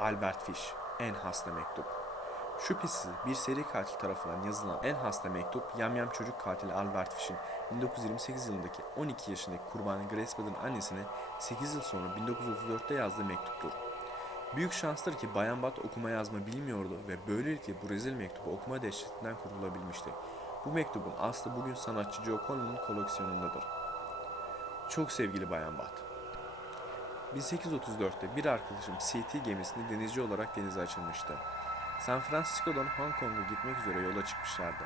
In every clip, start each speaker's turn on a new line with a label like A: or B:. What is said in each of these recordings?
A: Albert Fish, En Hasta Mektup. Şüphesiz bir seri katil tarafından yazılan en hasta mektup, yamyam çocuk katili Albert Fish'in 1928 yılındaki 12 yaşındaki kurbanı Grace Bad'ın annesine 8 yıl sonra 1934'te yazdığı mektuptur. Büyük şanstır ki Bayan Bat okuma yazma bilmiyordu ve böylelikle bu rezil mektubu okuma dehşetinden kurtulabilmişti. Bu mektubun aslı bugün sanatçı Joe Colin'in koleksiyonundadır. Çok sevgili Bayan Bat, 1834'te bir arkadaşım CT gemisinde denizci olarak denize açılmıştı. San Francisco'dan Hong Kong'a gitmek üzere yola çıkmışlardı.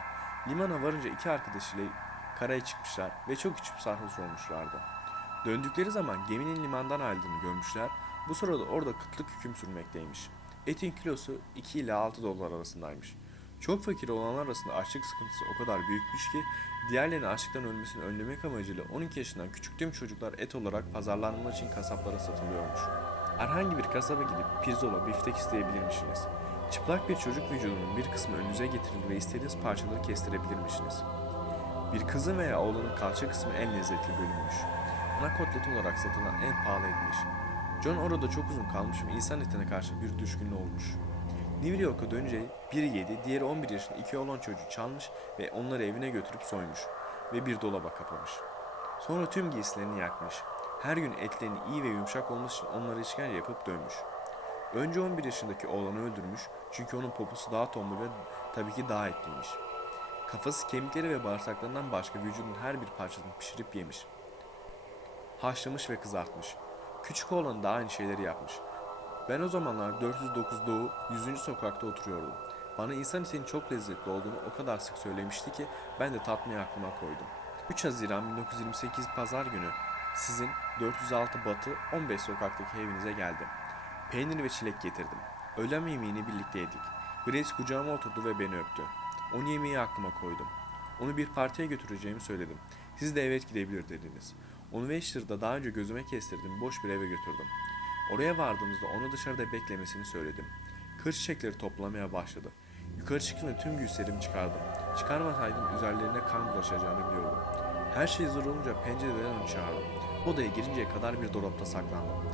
A: Limana varınca iki arkadaşıyla karaya çıkmışlar ve çok içip sarhoş olmuşlardı. Döndükleri zaman geminin limandan ayrıldığını görmüşler. Bu sırada orada kıtlık hüküm sürmekteymiş. Etin kilosu 2 ile 6 dolar arasındaymış. Çok fakir olanlar arasında açlık sıkıntısı o kadar büyükmüş ki diğerlerinin açlıktan ölmesini önlemek amacıyla 12 yaşından küçük tüm çocuklar et olarak pazarlanmak için kasaplara satılıyormuş. Herhangi bir kasaba gidip pirzola, biftek isteyebilirmişsiniz. Çıplak bir çocuk vücudunun bir kısmı önünüze getirilir ve istediğiniz parçaları kestirebilirmişsiniz. Bir kızın veya oğlanın kalça kısmı en lezzetli bölümmüş. Ana kotlet olarak satılan en pahalı etmiş. John orada çok uzun kalmış ve insan etine karşı bir düşkünlüğü olmuş. New York'a dönünce biri 7, diğeri 11 yaşında iki oğlan çocuğu çalmış ve onları evine götürüp soymuş ve bir dolaba kapamış. Sonra tüm giysilerini yakmış. Her gün etlerinin iyi ve yumuşak olması için onları işkence yapıp dönmüş. Önce 11 yaşındaki oğlanı öldürmüş çünkü onun poposu daha tombul ve tabii ki daha etliymiş. Kafası, kemikleri ve bağırsaklarından başka vücudun her bir parçasını pişirip yemiş. Haşlamış ve kızartmış. Küçük oğlan da aynı şeyleri yapmış. Ben o zamanlar 409 Doğu 100. sokakta oturuyordum. Bana insan etinin çok lezzetli olduğunu o kadar sık söylemişti ki ben de tatmayı aklıma koydum. 3 Haziran 1928 Pazar günü sizin 406 Batı 15 sokaktaki evinize geldim. Peynir ve çilek getirdim. Öğlen yemeğini birlikte yedik. Grace kucağıma oturdu ve beni öptü. Onu yemeği aklıma koydum. Onu bir partiye götüreceğimi söyledim. Siz de evet gidebilir dediniz. Onu Wester'da daha önce gözüme kestirdim boş bir eve götürdüm. Oraya vardığımızda onu dışarıda beklemesini söyledim. Kır çiçekleri toplamaya başladı. Yukarı çıkınca tüm gülserimi çıkardım. Çıkarmasaydım üzerlerine kan bulaşacağını biliyordum. Her şey zor olunca pencereden onu çağırdım. Odaya girinceye kadar bir dolapta saklandım.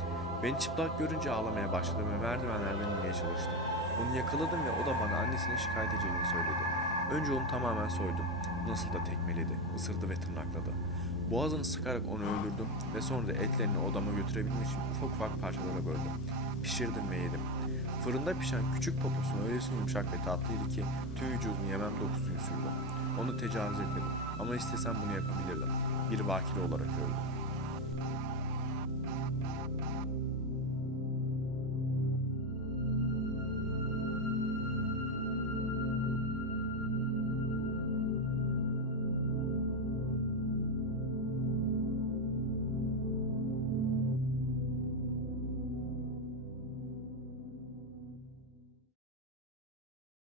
A: Beni çıplak görünce ağlamaya başladı ve merdivenlerden inmeye çalıştı. Onu yakaladım ve o da bana annesine şikayet edeceğini söyledi. Önce onu tamamen soydum. Nasıl da tekmeledi, ısırdı ve tırnakladı. Boğazını sıkarak onu öldürdüm ve sonra da etlerini odama götürebilmek için ufak ufak parçalara böldüm. Pişirdim ve yedim. Fırında pişen küçük poposunu öylesine yumuşak ve tatlıydı ki tüm vücudunu yemem 9 gün sürdü. Onu tecavüz etmedim ama istesem bunu yapabilirdim. Bir bakire olarak öldüm.